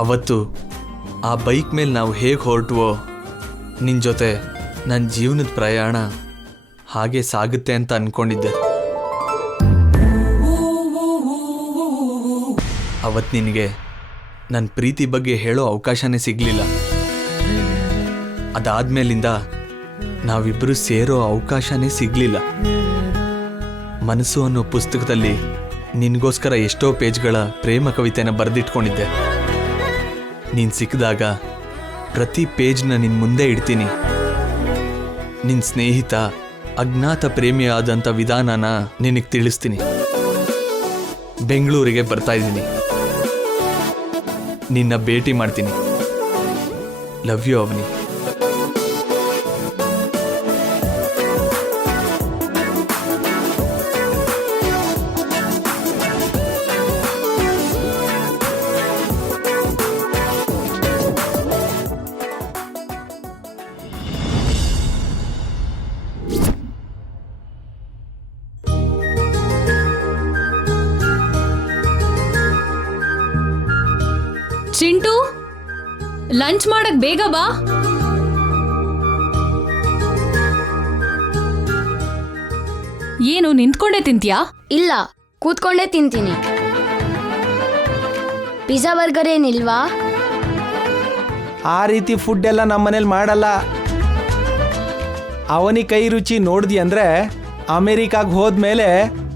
ಅವತ್ತು ಆ ಬೈಕ್ ಮೇಲೆ ನಾವು ಹೇಗೆ ಹೊರಟುವೋ ನಿನ್ನ ಜೊತೆ ನನ್ನ ಜೀವನದ ಪ್ರಯಾಣ ಹಾಗೆ ಸಾಗುತ್ತೆ ಅಂತ ಅಂದ್ಕೊಂಡಿದ್ದೆ. ಅವತ್ತು ನಿನಗೆ ನನ್ನ ಪ್ರೀತಿ ಬಗ್ಗೆ ಹೇಳೋ ಅವಕಾಶನೇ ಸಿಗಲಿಲ್ಲ. ಅದಾದ್ಮೇಲಿಂದ ನಾವಿಬ್ಬರು ಸೇರೋ ಅವಕಾಶನೇ ಸಿಗಲಿಲ್ಲ. ಮನಸ್ಸು ಅನ್ನೋ ಪುಸ್ತಕದಲ್ಲಿ ನಿನಗೋಸ್ಕರ ಎಷ್ಟೋ ಪೇಜ್ಗಳ ಪ್ರೇಮ ಕವಿತೆನ ಬರೆದಿಟ್ಕೊಂಡಿದ್ದೆ. ನೀನು ಸಿಕ್ಕಿದಾಗ ಪ್ರತಿ ಪೇಜ್ನ ನಿನ್ನ ಮುಂದೆ ಇಡ್ತೀನಿ. ನಿನ್ನ ಸ್ನೇಹಿತ ಅಜ್ಞಾತ ಪ್ರೇಮಿಯಾದಂಥ ವಿಧಾನನ ನಿನಗೆ ತಿಳಿಸ್ತೀನಿ. ಬೆಂಗಳೂರಿಗೆ ಬರ್ತಾ ಇದ್ದೀನಿ, ನಿನ್ನ ಭೇಟಿ ಮಾಡ್ತೀನಿ. Love you Avani. Chintu, lunch ಮಾಡಕ್ ಬೇಗ ಬಾ. ಏನು ನಿಂತ್ಕೊಂಡೇ ತಿಂತ್ಯಾ? ಇಲ್ಲ, ಕೂತ್ಕೊಂಡೇ ತಿಂತೀನಿ. ಪಿಜ್ಜಾ ಬರ್ಗರ್ ಏನಿಲ್ವಾ? ಆ ರೀತಿ ಫುಡ್ ಎಲ್ಲ ನಮ್ಮ ಮನೇಲಿ ಮಾಡಲ್ಲ. ಅವನಿ ಕೈ ರುಚಿ ನೋಡ್ದಿ ಅಂದ್ರೆ ಅಮೆರಿಕಾಗ್ ಹೋದ್ಮೇಲೆ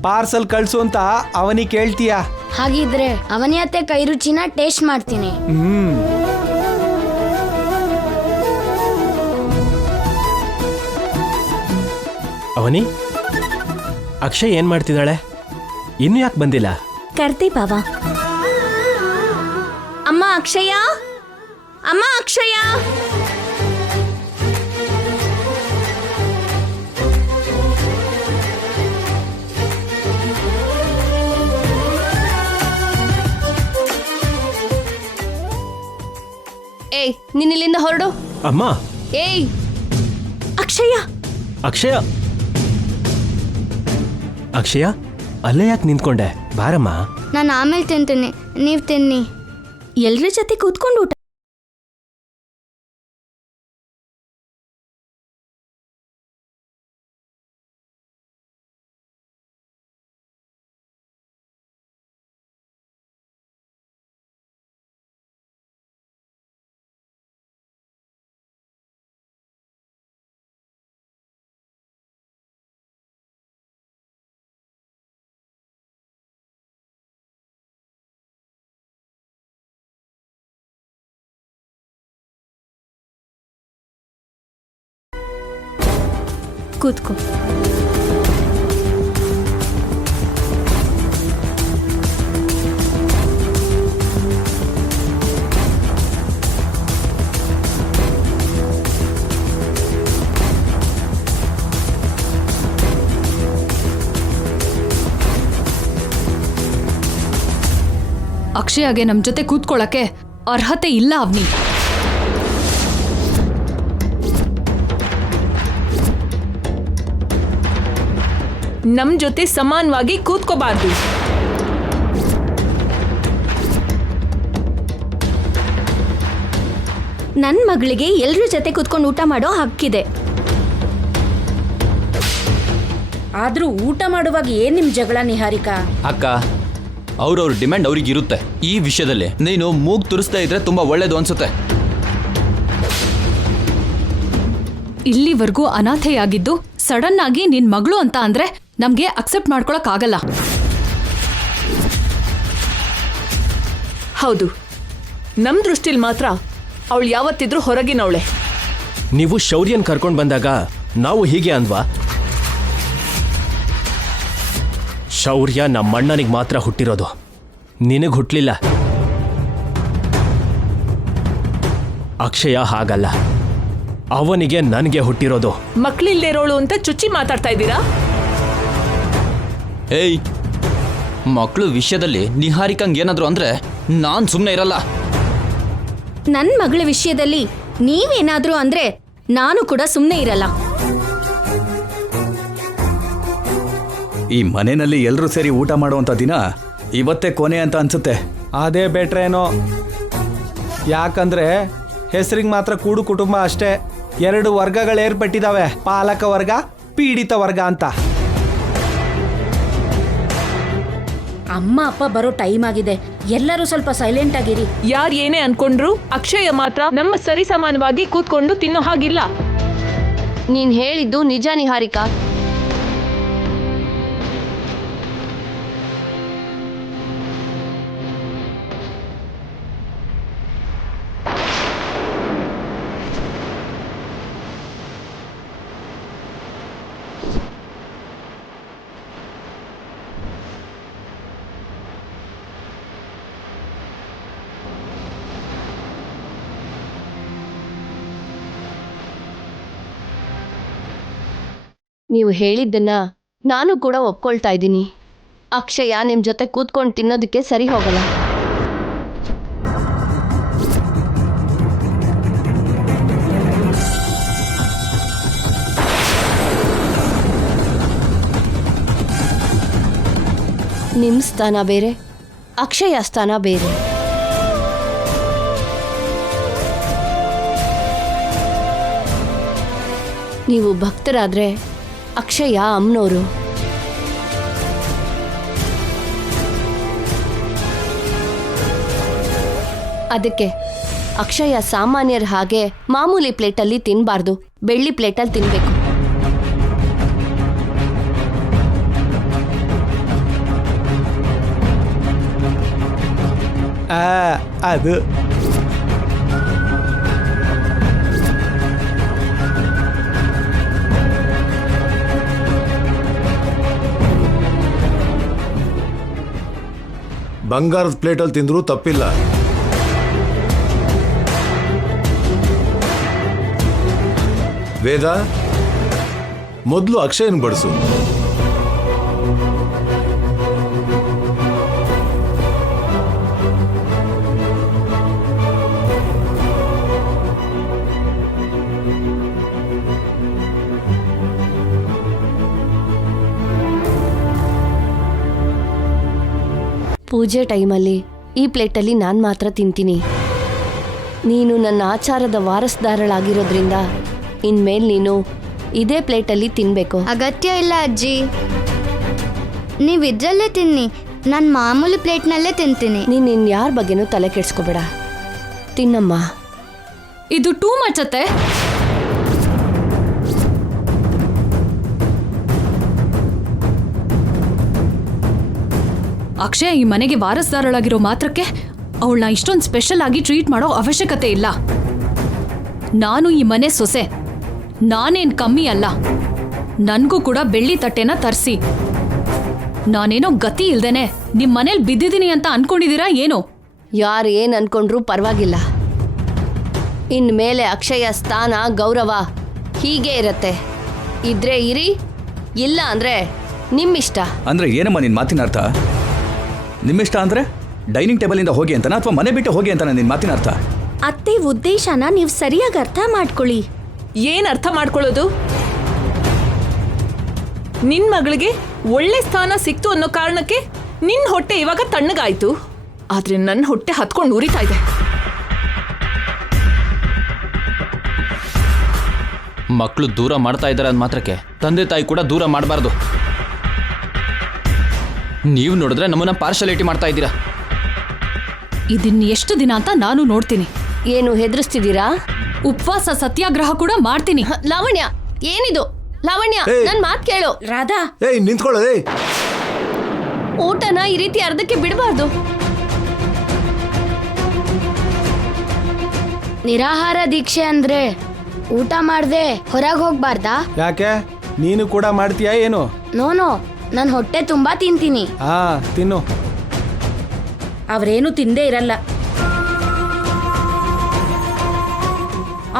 ಪಾರ್ಸಲ್ ಕಳ್ಸು ಅಂತ ಅವನಿ ಕೇಳ್ತೀಯ. ಹಾಗಿದ್ರೆ ಅವನಿ ಅತ್ತೆ ಕೈ ರುಚಿನ ಟೇಸ್ಟ್ ಮಾಡ್ತೀನಿ. ಅವನಿ, ಅಕ್ಷಯ್ ಏನ್ ಮಾಡ್ತಿದ್ದಾಳೆ? ಇನ್ನು ಯಾಕೆ ಬಂದಿಲ್ಲ? ಕರ್ತಿ ಬಾವ. ಅಮ್ಮ ಅಕ್ಷಯ, ಅಮ್ಮ ಅಕ್ಷಯ. ಏಯ್, ನೀನ್ ಇಲ್ಲಿಂದ ಹೊರಡು. ಅಮ್ಮ. ಏಯ್ ಅಕ್ಷಯ. ಅಕ್ಷಯ, ಅಕ್ಷಯ, ಅಲ್ಲೇ ಯಾಕೆ ನಿಂತ್ಕೊಂಡೆ? ಬಾರಮ್ಮ. ನಾನು ಆಮೇಲೆ ತಿಂತೀನಿ, ನೀವು ತಿನ್ನಿ. ಎಲ್ರ ಜೊತೆ ಕೂತ್ಕೊಂಡು ಊಟ. ಕೂತ್ಕೋ. ಅಕ್ಷಯಾಗೆ ನಮ್ ಜೊತೆ ಕೂತ್ಕೊಳ್ಳಕ್ಕೆ ಅರ್ಹತೆ ಇಲ್ಲ ಅವ್ನಿ. ನಮ್ ಜೊತೆ ಸಮಾನವಾಗಿ ಕೂತ್ಕೋಬಾರ್ದು. ನನ್ ಮಗಳಿಗೆ ಎಲ್ರ ಜೊತೆ ಕೂತ್ಕೊಂಡು ಊಟ ಮಾಡೋ ಹಕ್ಕಿದೆ. ಆದ್ರೂ ಊಟ ಮಾಡುವಾಗ ಏನ್ ನಿಮ್ ಜಗಳ ನಿಹಾರಿಕಾ? ಅಕ್ಕ, ಅವ್ರವ್ರ ಡಿಮ್ಯಾಂಡ್ ಅವ್ರಿಗಿರುತ್ತೆ. ಈ ವಿಷಯದಲ್ಲಿ ನೀನು ಮೂಗ್ ತುರಿಸ್ತಾ ಇದ್ರೆ ತುಂಬಾ ಒಳ್ಳೇದು ಅನ್ಸುತ್ತೆ. ಇಲ್ಲಿವರೆಗೂ ಅನಾಥೆಯಾಗಿದ್ದು ಸಡನ್ ಆಗಿ ನಿನ್ ಮಗಳು ಅಂತ ಅಂದ್ರೆ ನಮ್ಗೆ ಅಕ್ಸೆಪ್ಟ್ ಮಾಡ್ಕೊಳಕ್ ಆಗಲ್ಲ. ಹೌದು, ನಮ್ ದೃಷ್ಟಿಲ್ ಮಾತ್ರ ಅವಳು ಯಾವತ್ತಿದ್ರೂ ಹೊರಗಿನವಳೆ. ನೀವು ಶೌರ್ಯನ್ ಕರ್ಕೊಂಡ್ ಬಂದಾಗ ನಾವು ಹೀಗೆ ಅಂದ್ವಾ? ಶೌರ್ಯ ನಮ್ಮಣ್ಣನಿಗೆ ಮಾತ್ರ ಹುಟ್ಟಿರೋದು, ನಿನಗ್ ಹುಟ್ಲಿಲ್ಲ. ಅಕ್ಷಯ ಹಾಗಲ್ಲ, ಅವನಿಗೆ ನನಗೆ ಹುಟ್ಟಿರೋದು. ಮಕ್ಳಿಲ್ದೇರೋಳು ಅಂತ ಚುಚ್ಚಿ ಮಾತಾಡ್ತಾ ಇದ್ದೀರಾ? ಏಯ್, ಮಕ್ಕಳು ವಿಷಯದಲ್ಲಿ ನಿಹಾರಿಕಂಗ್ ಏನಾದ್ರು ಅಂದ್ರೆ ನಾನ್ ಸುಮ್ಮನೆ ಇರಲ್ಲ. ನನ್ ಮಗಳ ವಿಷಯದಲ್ಲಿ ನೀವೇನಾದ್ರೂ ಅಂದ್ರೆ ನಾನು ಕೂಡ ಸುಮ್ಮನೆ ಇರಲ್ಲ. ಈ ಮನೆಯಲ್ಲಿ ಎಲ್ಲರೂ ಸೇರಿ ಊಟ ಮಾಡುವಂಥ ದಿನ ಇವತ್ತೇ ಕೊನೆ ಅಂತ ಅನ್ಸುತ್ತೆ. ಅದೇ ಬೆಟ್ರೇನೋ. ಯಾಕಂದ್ರೆ ಹೆಸರಿಗೆ ಮಾತ್ರ ಕೂಡು ಕುಟುಂಬ ಅಷ್ಟೇ. 2 ವರ್ಗಗಳು ಏರ್ಪಟ್ಟಿದ್ದಾವೆ, ಪಾಲಕ ವರ್ಗ, ಪೀಡಿತ ವರ್ಗ ಅಂತ. ಅಮ್ಮ ಅಪ್ಪ ಬರೋ ಟೈಮ್ ಆಗಿದೆ, ಎಲ್ಲರೂ ಸ್ವಲ್ಪ ಸೈಲೆಂಟ್ ಆಗಿರಿ. ಯಾರು ಏನೇ ಅನ್ಕೊಂಡ್ರು ಅಕ್ಷಯ ಮಾತ್ರ ನಮ್ಮ ಸರಿ ಸಮಾನವಾಗಿ ಕೂತ್ಕೊಂಡು ತಿನ್ನೋ ಹಾಗಿಲ್ಲ. ನೀನ್ ಹೇಳಿದ್ದು ನಿಜ ನಿಹಾರಿಕಾ. ನೀವು ಹೇಳಿದ್ದನ್ನ ನಾನು ಕೂಡ ಒಪ್ಕೊಳ್ತಾ ಇದ್ದೀನಿ. ಅಕ್ಷಯ ನಿಮ್ ಜೊತೆ ಕೂತ್ಕೊಂಡು ತಿನ್ನೋದಕ್ಕೆ ಸರಿ ಹೋಗಲ್ಲ. ನಿಮ್ ಸ್ಥಾನ ಬೇರೆ, ಅಕ್ಷಯ ಸ್ಥಾನ ಬೇರೆ. ನೀವು ಭಕ್ತರಾದ್ರೆ ಅಕ್ಷಯ ಅಮ್ಮನವರು. ಅದಕ್ಕೆ ಅಕ್ಷಯ ಸಾಮಾನ್ಯರ ಹಾಗೆ ಮಾಮೂಲಿ ಪ್ಲೇಟಲ್ಲಿ ತಿನ್ನಬಾರ್ದು, ಬೆಳ್ಳಿ ಪ್ಲೇಟಲ್ಲಿ ತಿನ್ನಬೇಕು. ಅದು ಬಂಗಾರದ ಪ್ಲೇಟಲ್ಲಿ ತಿಂದ್ರೂ ತಪ್ಪಿಲ್ಲ. ವೇದ, ಮೊದಲು ಅಕ್ಷಯನ್ ಬಡಿಸು. ಪೂಜೆ ಟೈಮಲ್ಲಿ ಈ ಪ್ಲೇಟಲ್ಲಿ ನಾನು ಮಾತ್ರ ತಿಂತೀನಿ. ನೀನು ನನ್ನ ಆಚಾರದ ವಾರಸ್ದಾರಳಾಗಿರೋದ್ರಿಂದ ಇನ್ಮೇಲೆ ನೀನು ಇದೇ ಪ್ಲೇಟಲ್ಲಿ ತಿನ್ನಬೇಕು. ಅಗತ್ಯ ಇಲ್ಲ ಅಜ್ಜಿ, ನೀವು ಇದ್ರಲ್ಲೇ ತಿನ್ನಿ, ನಾನು ಮಾಮೂಲಿ ಪ್ಲೇಟ್ನಲ್ಲೇ ತಿಂತೀನಿ. ನೀನು ಇನ್ಯಾರ ಬಗ್ಗೆನೂ ತಲೆ ಕೆಡಿಸ್ಕೋಬೇಡ, ತಿನ್ನಮ್ಮ. ಇದು ಟೂ ಮಚ್ ಅತ್ತೆ. ಅಕ್ಷಯ ಈ ಮನೆಗೆ ವಾರಸ್ದಾರಳಾಗಿರೋ ಮಾತ್ರಕ್ಕೆ ಅವಳನ್ನ ಇಷ್ಟೊಂದು ಸ್ಪೆಷಲ್ ಆಗಿ ಟ್ರೀಟ್ ಮಾಡೋ ಅವಶ್ಯಕತೆ ಇಲ್ಲ. ನಾನು ಈ ಮನೆ ಸೊಸೆ, ನಾನೇನ್ ಕಮ್ಮಿ ಅಲ್ಲ. ನನ್ಗೂ ಕೂಡ ಬೆಳ್ಳಿ ತಟ್ಟೆನ ತರಿಸಿ. ನಾನೇನೋ ಗತಿ ಇಲ್ದೇನೆ ನಿಮ್ ಮನೇಲಿ ಬಿದ್ದಿದ್ದೀನಿ ಅಂತ ಅನ್ಕೊಂಡಿದೀರಾ ಏನೋ? ಯಾರು ಏನು ಅನ್ಕೊಂಡ್ರೂ ಪರವಾಗಿಲ್ಲ. ಇನ್ಮೇಲೆ ಅಕ್ಷಯ ಸ್ಥಾನ, ಗೌರವ ಹೀಗೆ ಇರತ್ತೆ. ಇದ್ರೆ ಇರಿ, ಇಲ್ಲ ಅಂದ್ರೆ ನಿಮ್ಮಿಷ್ಟ. ಅಂದ್ರೆ ಏನಮ್ಮ ನಿನ್ ಮಾತಿನ ಅರ್ಥ? ನಿಮ್ಮಿಷ್ಟ ಅಂದ್ರೆ ಡೈನಿಂಗ್ ಟೇಬಲಿಂದ ಹೋಗಿ ಅಂತನಾ ಅಥವಾ ಮನೆ ಬಿಟ್ಟು ಹೋಗಿ ಅಂತನಾ ನಿನ್ ಮಾತಿನ ಅರ್ಥ? ಅತ್ತೆ ಉದ್ದೇಶನ ನೀವು ಸರಿಯಾಗಿ ಅರ್ಥ ಮಾಡ್ಕೊಳ್ಳಿ. ಏನ್ ಅರ್ಥ ಮಾಡ್ಕೊಳ್ಳೋದು? ನಿನ್ ಮಗಳಿಗೆ ಒಳ್ಳೆ ಸ್ಥಾನ ಸಿಕ್ತು ಅನ್ನೋ ಕಾರಣಕ್ಕೆ ನಿನ್ ಹೊಟ್ಟೆ ಇವಾಗ ತಣ್ಣಗಾಯ್ತು, ಆದ್ರೆ ನನ್ನ ಹೊಟ್ಟೆ ಹತ್ಕೊಂಡು ಉರಿತಾ ಇದೆ. ಮಕ್ಕಳು ದೂರ ಮಾಡ್ತಾ ಇದ್ದಾರೆ ಅಂದ ಮಾತ್ರಕ್ಕೆ ತಂದೆ ತಾಯಿ ಕೂಡ ದೂರ ಮಾಡಬಾರ್ದು. ನೀವು ನೋಡಿದ್ರೆ ನಮ್ಮನ್ನ ಪಾರ್ಶಾಲಿಟಿ ಮಾಡ್ತಾ ಇದ್ದೀರಾ. ಇದನ್ನ ಎಷ್ಟು ದಿನ ಅಂತ ನಾನು ನೋಡ್ತೀನಿ. ಏನು ಹೆದರ್ಸ್ತಿದ್ದೀರಾ? ಉಪವಾಸ ಸತ್ಯಾಗ್ರಹ ಕೂಡ ಮಾಡ್ತೀನಿ. ಲಾವಣ್ಯ, ಏನಿದು? ಲಾವಣ್ಯ, ನನ್ ಮಾತ್ ಕೇಳು. ರಾಧಾ, ನಿಂತ್ಕೊಳ್ಳೋದೇ. ಊಟನ ಈ ರೀತಿ ಅರ್ಧಕ್ಕೆ ಬಿಡಬಾರ್ದು. ನಿರಾಹಾರ ದೀಕ್ಷೆ ಅಂದ್ರೆ ಊಟ ಮಾಡ್ದೆ ಹೊರಗೆ ಹೋಗ್ಬಾರ್ದಾ? ಯಾಕೆ, ನೀನು ಕೂಡ ಮಾಡ್ತೀಯಾ ಏನು? ನೋನೋ, ನಾನು ಹೊಟ್ಟೆ ತುಂಬಾ ತಿಂತೀನಿ. ತಿನ್ನು. ಅವರೇನು ತಿಂದೇ ಇರಲ್ಲ.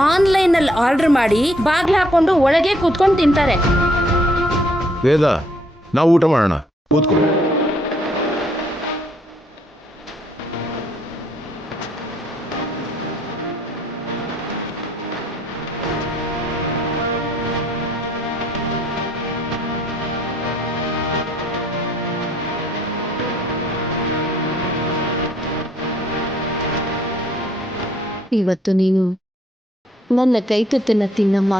ಆನ್ಲೈನಲ್ಲಿ ಆರ್ಡರ್ ಮಾಡಿ ಬಾಗ್ಲು ಹಾಕೊಂಡು ಒಳಗೆ ಕೂತ್ಕೊಂಡು ತಿಂತಾರೆ. ವೇದ, ನಾವು ಊಟ ಮಾಡೋಣ, ಕೂತ್ಕೊ. ಇವತ್ತು ನೀನು ನನ್ನ ಕೈ ತುತ್ತನ್ನ ತಿನ್ನಮ್ಮ.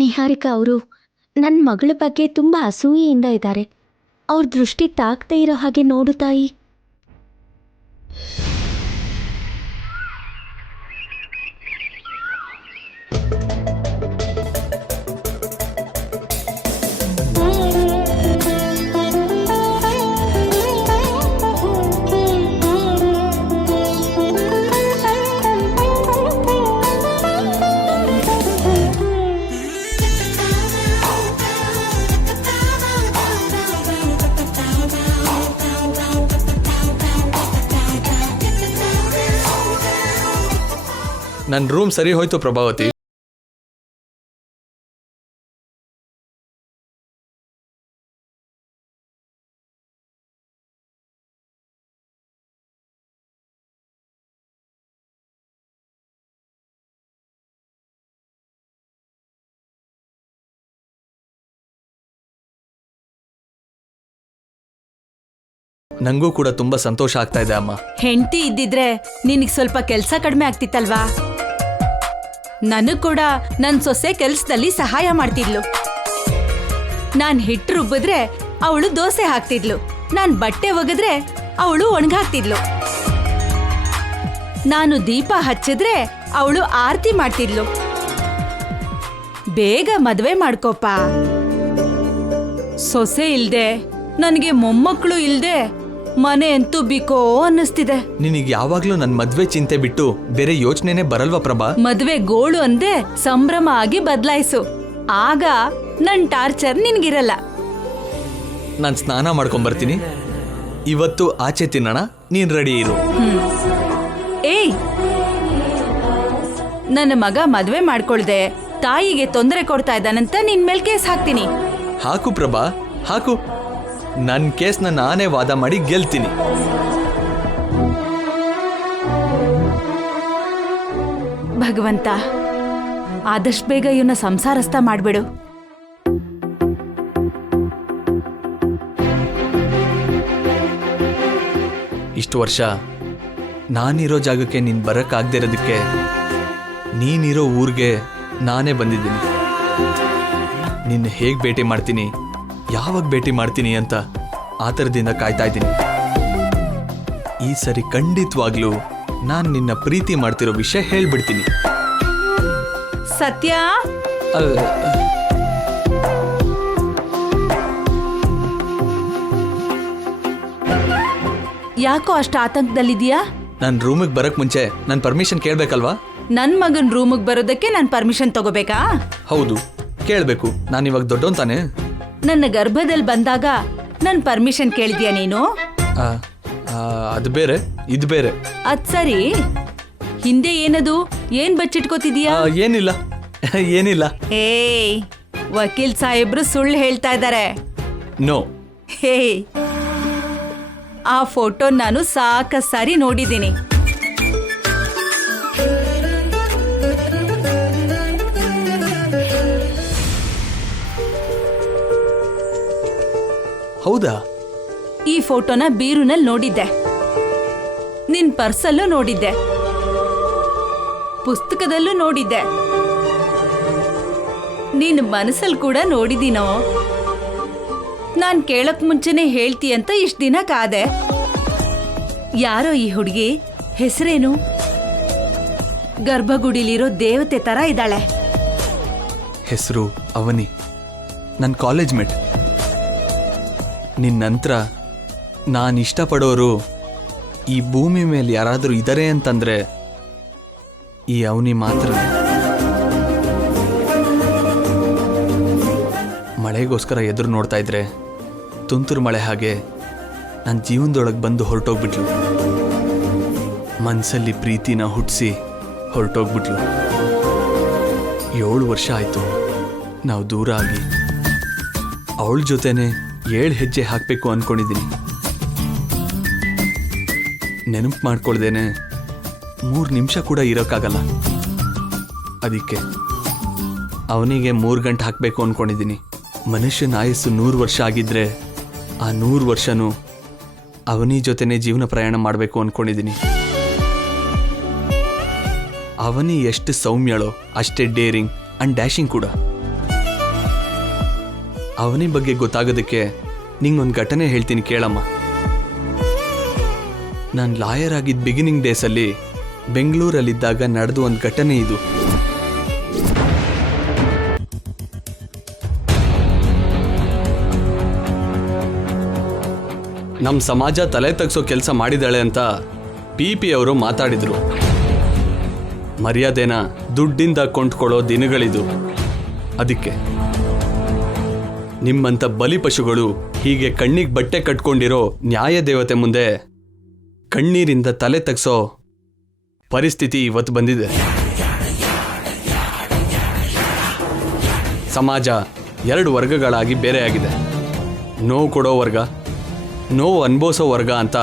ನಿಹಾರಿಕಾ ಅವರು ನನ್ನ ಮಗಳ ಬಗ್ಗೆ ತುಂಬ ಅಸೂಯೆಯಿಂದ ಇದ್ದಾರೆ. ಅವ್ರ ದೃಷ್ಟಿ ತಾಕದೇ ಇರೋ ಹಾಗೆ ನೋಡು ತಾಯಿ. ನನ್ನ ರೂಮ್ ಸರಿ ಹೋಯ್ತು ಪ್ರಭಾವತಿ. ನಂಗೂ ಕೂಡ ತುಂಬಾ ಸಂತೋಷ ಆಗ್ತಾ ಇದೆ ಅಮ್ಮ. ಹೆಂಡತಿ ಇದ್ದಿದ್ರೆ ನಿನಗೆ ಸ್ವಲ್ಪ ಕೆಲಸ ಕಡಿಮೆ ಆಗ್ತಿತ್ತಲ್ವಾ? ನನಗ್ ಕೂಡ ನನ್ನ ಸೊಸೆ ಕೆಲ್ಸದಲ್ಲಿ ಸಹಾಯ ಮಾಡ್ತಿದ್ಲು. ನಾನ್ ಹಿಟ್ಟು ರುಬ್ಬಿದ್ರೆ ಅವಳು ದೋಸೆ ಹಾಕ್ತಿದ್ಲು, ನಾನ್ ಬಟ್ಟೆ ಒಗೆದ್ರೆ ಅವಳು ಒಣಗಾಕ್ತಿದ್ಲು, ನಾನು ದೀಪ ಹಚ್ಚಿದ್ರೆ ಅವಳು ಆರತಿ ಮಾಡ್ತಿದ್ಲು. ಬೇಗ ಮದ್ವೆ ಮಾಡ್ಕೋಪ. ಸೊಸೆ ಇಲ್ದೆ ನನಗೆ ಮೊಮ್ಮಕ್ಕಳು ಇಲ್ದೆ ಮನೆ ಅಂತೂ ಬಿಕೋ ಅನ್ನಿಸ್ತಿದೆ. ನಿನಗೆ ಯಾವಾಗ್ಲೂ ನನ್ನ ಮದ್ವೆ ಚಿಂತೆ ಬಿಟ್ಟು ಬೇರೆ ಯೋಚನೆನೇ ಬರಲ್ವಾ ಪ್ರಭಾ? ಮದ್ವೆ ಗೋಳು ಅಂದೆ ಸಂಭ್ರಮ ಆಗಿ ಬದಲಾಯಿಸು, ಆಗ ನನ್ ಟಾರ್ಚರ್ ನಿನ್ಗಿರಲ್ಲ. ನಾನು ಸ್ನಾನ ಮಾಡ್ಕೊಂಬರ್ತೀನಿ. ಇವತ್ತು ಆಚೆ ತಿನ್ನೋಣ, ನೀನ್ ರೆಡಿ ಇರು. ಏಯ್, ನನ್ನ ಮಗ ಮದ್ವೆ ಮಾಡ್ಕೊಳ್ದೆ ತಾಯಿಗೆ ತೊಂದರೆ ಕೊಡ್ತಾ ಇದ್ದಾನಂತ ನಿನ್ ಮೇಲ್ ಕೇಸ್ ಹಾಕ್ತೀನಿ. ಹಾಕು ಪ್ರಭಾ, ಹಾಕು. ನನ್ನ ಕೇಸ್ನ ನಾನೇ ವಾದ ಮಾಡಿ ಗೆಲ್ತೀನಿ. ಭಗವಂತ, ಆದಷ್ಟು ಬೇಗ ಇವನ್ನ ಸಂಸಾರಸ್ಥ ಮಾಡ್ಬಿಡು. ಇಷ್ಟು ವರ್ಷ ನಾನಿರೋ ಜಾಗಕ್ಕೆ ನೀನ್ ಬರಕ್ಕಾಗದೇ ಇರೋದಕ್ಕೆ ನೀನಿರೋ ಊರಿಗೆ ನಾನೇ ಬಂದಿದ್ದೀನಿ. ನಿನ್ನ ಹೇಗೆ ಭೇಟಿ ಮಾಡ್ತೀನಿ, ಯಾವಾಗ ಭೇಟಿ ಮಾಡ್ತೀನಿ ಅಂತ ಆತರದಿಂದ ಕಾಯ್ತಾ ಇದ್ದೀನಿ. ಈ ಸರಿ ಖಂಡಿತವಾಗ್ಲೂ ನಾನು ನಿನ್ನ ಪ್ರೀತಿ ಮಾಡ್ತಿರೋ ವಿಷಯ ಹೇಳ್ಬಿಡ್ತೀನಿ. ಸತ್ಯ, ಯಾಕೋ ಅಷ್ಟು ಆತಂಕದಲ್ಲಿದೀಯಾ? ನನ್ನ ರೂಮಿಗೆ ಬರಕ್ ಮುಂಚೆ ನನ್ನ ಪರ್ಮಿಷನ್ ಕೇಳಬೇಕಲ್ವಾ? ನನ್ ಮಗನ್ ರೂಮಿಗೆ ಬರೋದಕ್ಕೆ ನಾನು ಪರ್ಮಿಷನ್ ತಗೋಬೇಕಾ? ಹೌದು, ಕೇಳಬೇಕು. ನಾನು ಇವಾಗ ದೊಡ್ಡವನ್ ತಾನೆ. ನನ್ನ ಗರ್ಭದಲ್ಲಿ ಬಂದಾಗ ನನ್ ಪರ್ಮಿಷನ್ ಕೇಳಿದ್ಯಾ ನೀನು? ಅದು ಬೇರೆ, ಇದು ಬೇರೆ. ಅದ್ ಸರಿ, ಹಿಂದೆ ಏನದು? ಏನ್ ಬಚ್ಚಿಟ್ಕೋತಿದೀಯಾ? ಏನಿಲ್ಲ ಏನಿಲ್ಲ. ಏಯ್, ವಕೀಲ್ ಸಾಹೇಬ್ರು ಸುಳ್ಳು ಹೇಳ್ತಾ ಇದ್ದಾರೆ. ನೋ. ಹೇ, ಆ ಫೋಟೋ ನಾನು ಸಾಕಷ್ಟು ಸಾರಿ ನೋಡಿದ್ದೀನಿ. ಹೌದಾ? ಈ ಫೋಟೋನ ಬೀರುನಲ್ಲಿ ನೋಡಿದ್ದೆ, ನಿನ್ ಪರ್ಸಲ್ಲೂ ನೋಡಿದ್ದೆ, ಪುಸ್ತಕದಲ್ಲೂ ನೋಡಿದ್ದೆ, ನಿನ್ ಮನಸ್ಸಲ್ಲಿ ಕೂಡ ನೋಡಿದೀನೋ. ನಾನ್ ಕೇಳಕ್ ಮುಂಚೆನೆ ಹೇಳ್ತೀಯಂತ ಇಷ್ಟ ದಿನ ಕಾದೆ. ಯಾರೋ ಈ ಹುಡುಗಿ? ಹೆಸರೇನು? ಗರ್ಭಗುಡಿಲಿರೋ ದೇವತೆ ತರ ಇದ್ದಾಳೆ. ಹೆಸರು ಅವನಿ, ನನ್ನ ಕಾಲೇಜ್ ಮೇಟ್. ನಿನ್ನ ನಂತರ ನಾನು ಇಷ್ಟಪಡೋರು ಈ ಭೂಮಿ ಮೇಲೆ ಯಾರಾದರೂ ಇದ್ದಾರೆ ಅಂತಂದ್ರೆ ಈ ಅವನಿ ಮಾತ್ರ. ಮಳೆಗೋಸ್ಕರ ಎದುರು ನೋಡ್ತಾ ಇದ್ರೆ ತುಂತುರು ಮಳೆ ಹಾಗೆ ನನ್ನ ಜೀವನದೊಳಗೆ ಬಂದು ಹೊರಟೋಗ್ಬಿಟ್ಲು. ಮನಸ್ಸಲ್ಲಿ ಪ್ರೀತಿನ ಹುಟ್ಟಿಸಿ ಹೊರಟೋಗ್ಬಿಟ್ಲು. 7 ವರ್ಷ ಆಯಿತು. ನಾವು ದೂರ ಆಗಿ ಅವಳ ಜೊತೆನೆ 7 ಹೆಜ್ಜೆ ಹಾಕಬೇಕು ಅಂದ್ಕೊಂಡಿದ್ದೀನಿ. ನೆನಪು ಮಾಡ್ಕೊಳ್ದೇನೆ 3 ನಿಮಿಷ ಕೂಡ ಇರೋಕ್ಕಾಗಲ್ಲ. ಅದಕ್ಕೆ ಅವನಿಗೆ 3 ಗಂಟೆ ಹಾಕಬೇಕು ಅಂದ್ಕೊಂಡಿದ್ದೀನಿ. ಮನುಷ್ಯನ ಆಯಸ್ಸು 100 ವರ್ಷ ಆಗಿದ್ರೆ ಆ 100 ವರ್ಷನೂ ಅವನಿ ಜೊತೆನೆ ಜೀವನ ಪ್ರಯಾಣ ಮಾಡಬೇಕು ಅಂದ್ಕೊಂಡಿದ್ದೀನಿ. ಅವನಿ ಎಷ್ಟು ಸೌಮ್ಯಳೋ ಅಷ್ಟೇ ಡೇರಿಂಗ್ ಅಂಡ್ ಡ್ಯಾಶಿಂಗ್ ಕೂಡ. ಅವನಿ ಬಗ್ಗೆ ಗೊತ್ತಾಗೋದಕ್ಕೆ ನಿಂಗೊಂದು ಘಟನೆ ಹೇಳ್ತೀನಿ ಕೇಳಮ್ಮ. ನಾನು ಲಾಯರ್ ಆಗಿದ್ದ ಬಿಗಿನಿಂಗ್ ಡೇಸಲ್ಲಿ ಬೆಂಗಳೂರಲ್ಲಿದ್ದಾಗ ನಡೆದು ಒಂದು ಘಟನೆ ಇದು. ನಮ್ಮ ಸಮಾಜ ತಲೆ ತಗ್ಸೋ ಕೆಲಸ ಮಾಡಿದಾಳೆ ಅಂತ ಪಿ ಅವರು ಮಾತಾಡಿದ್ರು. ಮರ್ಯಾದೆನ ದುಡ್ಡಿಂದ ಕೊಂಡ್ಕೊಳ್ಳೋ ದಿನಗಳಿದು. ಅದಕ್ಕೆ ನಿಮ್ಮಂಥ ಬಲಿಪಶುಗಳು ಹೀಗೆ ಕಣ್ಣಿಗೆ ಬಟ್ಟೆ ಕಟ್ಕೊಂಡಿರೋ ನ್ಯಾಯ ದೇವತೆ ಮುಂದೆ ಕಣ್ಣೀರಿಂದ ತಲೆ ತಗ್ಸೋ ಪರಿಸ್ಥಿತಿ ಇವತ್ತು ಬಂದಿದೆ. ಸಮಾಜ 2 ವರ್ಗಗಳಾಗಿ ಬೇರೆಯಾಗಿದೆ. ನೋವು ಕೊಡೋ ವರ್ಗ, ನೋವು ಅನುಭವಿಸೋ ವರ್ಗ ಅಂತ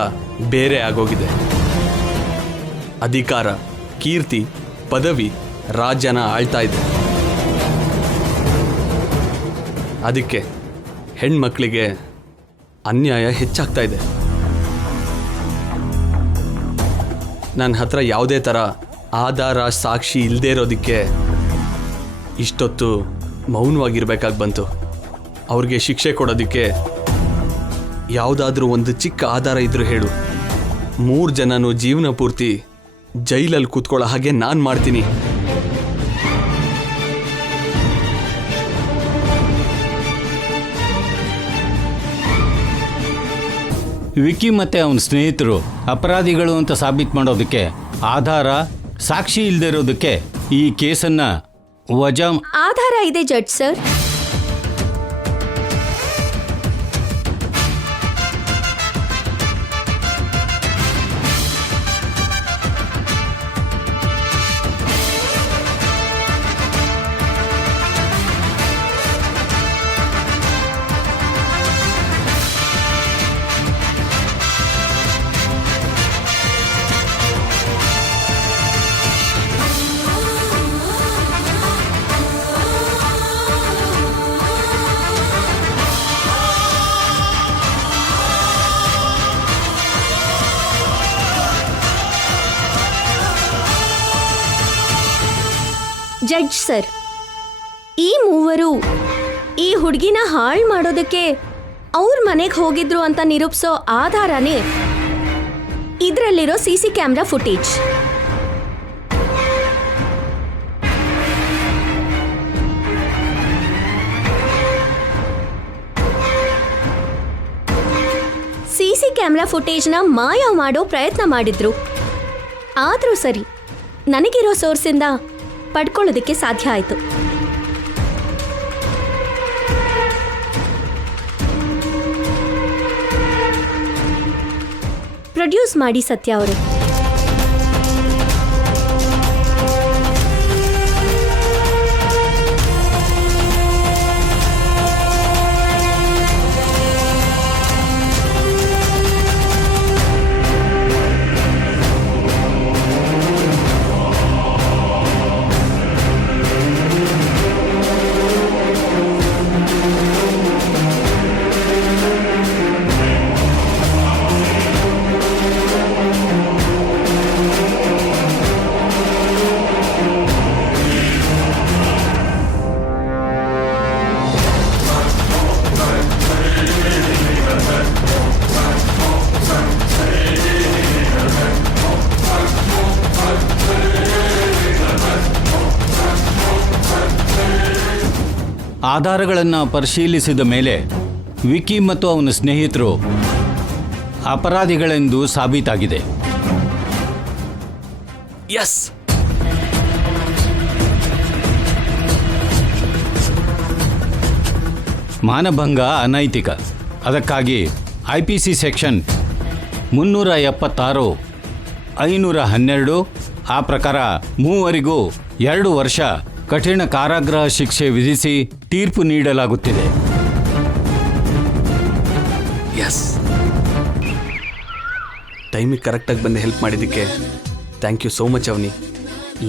ಬೇರೆ ಆಗೋಗಿದೆ. ಅಧಿಕಾರ, ಕೀರ್ತಿ, ಪದವಿ ರಾಜ್ಯನ ಆಳ್ತಾ ಇದೆ. ಅದಕ್ಕೆ ಹೆಣ್ಮಕ್ಳಿಗೆ ಅನ್ಯಾಯ ಹೆಚ್ಚಾಗ್ತಾ ಇದೆ. ನನ್ನ ಹತ್ರ ಯಾವುದೇ ಥರ ಆಧಾರ ಸಾಕ್ಷಿ ಇಲ್ಲದೆ ಇರೋದಕ್ಕೆ ಇಷ್ಟೊತ್ತು ಮೌನವಾಗಿರ್ಬೇಕಾಗಿ ಬಂತು. ಅವ್ರಿಗೆ ಶಿಕ್ಷೆ ಕೊಡೋದಕ್ಕೆ ಯಾವುದಾದ್ರೂ ಒಂದು ಚಿಕ್ಕ ಆಧಾರ ಇದ್ರೂ ಹೇಳು. 3 ಜನನೂ ಜೀವನ ಪೂರ್ತಿ ಜೈಲಲ್ಲಿ ಕೂತ್ಕೊಳ್ಳೋ ಹಾಗೆ ನಾನು ಮಾಡ್ತೀನಿ. ವಿಕ್ಕಿ ಮತ್ತೆ ಅವನ ಸ್ನೇಹಿತರು ಅಪರಾಧಿಗಳು ಅಂತ ಸಾಬೀತು ಮಾಡೋದಕ್ಕೆ ಆಧಾರ ಸಾಕ್ಷಿ ಇಲ್ಲದೆ ಇರೋದಕ್ಕೆ ಈ ಕೇಸನ್ನ ವಜಾ. ಆಧಾರ ಇದೆ ಜಡ್ಜ್ ಸರ್. ಜಡ್ಜ್ ಸರ್, ಈ ಮೂವರು ಈ ಹುಡುಗಿನ ಹಾಳು ಮಾಡೋದಕ್ಕೆ ಅವ್ರ ಮನೆಗೆ ಹೋಗಿದ್ರು ಅಂತ ನಿರೂಪಿಸೋ ಆಧಾರನೇ ಇದರಲ್ಲಿರೋ CC camera footage. CC camera ಫುಟೇಜ್ನ ಮಾಯ ಮಾಡೋ ಪ್ರಯತ್ನ ಮಾಡಿದ್ರು. ಆದರೂ ಸರಿ, ನನಗಿರೋ ಸೋರ್ಸಿಂದ ಪಡ್ಕೊಳ್ಳೋದಕ್ಕೆ ಸಾಧ್ಯ ಆಯಿತು. ಪ್ರೊಡ್ಯೂಸ್ ಮಾಡಿ ಸತ್ಯ ಅವರೇ. ಆಧಾರಗಳನ್ನು ಪರಿಶೀಲಿಸಿದ ಮೇಲೆ ವಿಕ್ಕಿ ಮತ್ತು ಅವನ ಸ್ನೇಹಿತರು ಅಪರಾಧಿಗಳೆಂದು ಸಾಬೀತಾಗಿದೆ. ಎಸ್, ಮಾನಭಂಗ ಅನೈತಿಕ. ಅದಕ್ಕಾಗಿ IPC ಸೆಕ್ಷನ್ 376, 512 ಆ ಪ್ರಕಾರ ಮೂವರಿಗೂ 2 ವರ್ಷ ಕಠಿಣ ಕಾರಾಗೃಹ ಶಿಕ್ಷೆ ವಿಧಿಸಿ ತೀರ್ಪು ನೀಡಲಾಗುತ್ತಿದೆ. ಎಸ್, ಟೈಮಿಗೆ ಕರೆಕ್ಟಾಗಿ ಬಂದು ಹೆಲ್ಪ್ ಮಾಡಿದ್ದಕ್ಕೆ thank you so much Avani.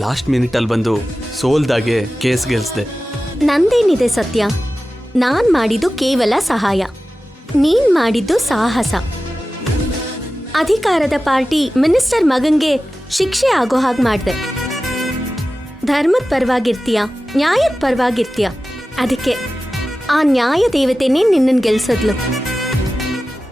Last ಮಿನಿಟಲ್ಲಿ ಬಂದು ಸೋಲ್ದಾಗೆ ಕೇಸ್ ಗೆಲ್ಸ್ದೆ. ನಂದೇನಿದೆ ಸತ್ಯ, ನಾನ್ ಮಾಡಿದ್ದು ಕೇವಲ ಸಹಾಯ, ನೀನ್ ಮಾಡಿದ್ದು ಸಾಹಸ. ಅಧಿಕಾರದ ಪಾರ್ಟಿ ಮಿನಿಸ್ಟರ್ ಮಗಂಗೆ ಶಿಕ್ಷೆ ಆಗೋ ಹಾಗೆ ಮಾಡ್ದೆ. ಧರ್ಮದ ಪರವಾಗಿರ್ತೀಯ, ನ್ಯಾಯದ ಪರವಾಗಿರ್ತೀಯ. ಅದಕ್ಕೆ ಆ ನ್ಯಾಯ ದೇವತೆನೇ ನಿನ್ನನ್ನು ಗೆಲ್ಸದ್ಲು.